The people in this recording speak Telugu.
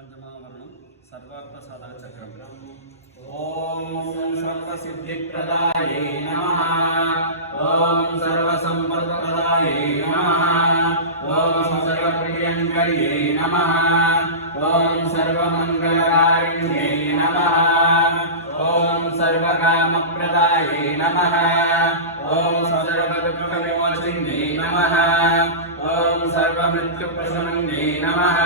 పంచమావరణం సర్వార్థ సాధన చక్రం. ఓం సర్వసిద్ధిప్రదాయే నమః. ఓం సర్వసంపత్ప్రదాయే నమః. ఓం సర్వప్రియంకర్యే నమః. ఓం సర్వమంగళకారిణ్యే నమః. ఓం సర్వకామప్రదాయే నమః. ఓం సర్వదుఃఖవిమోచిన్యే నమః. ఓం సర్వమృత్యుప్రశమన్యే నమః.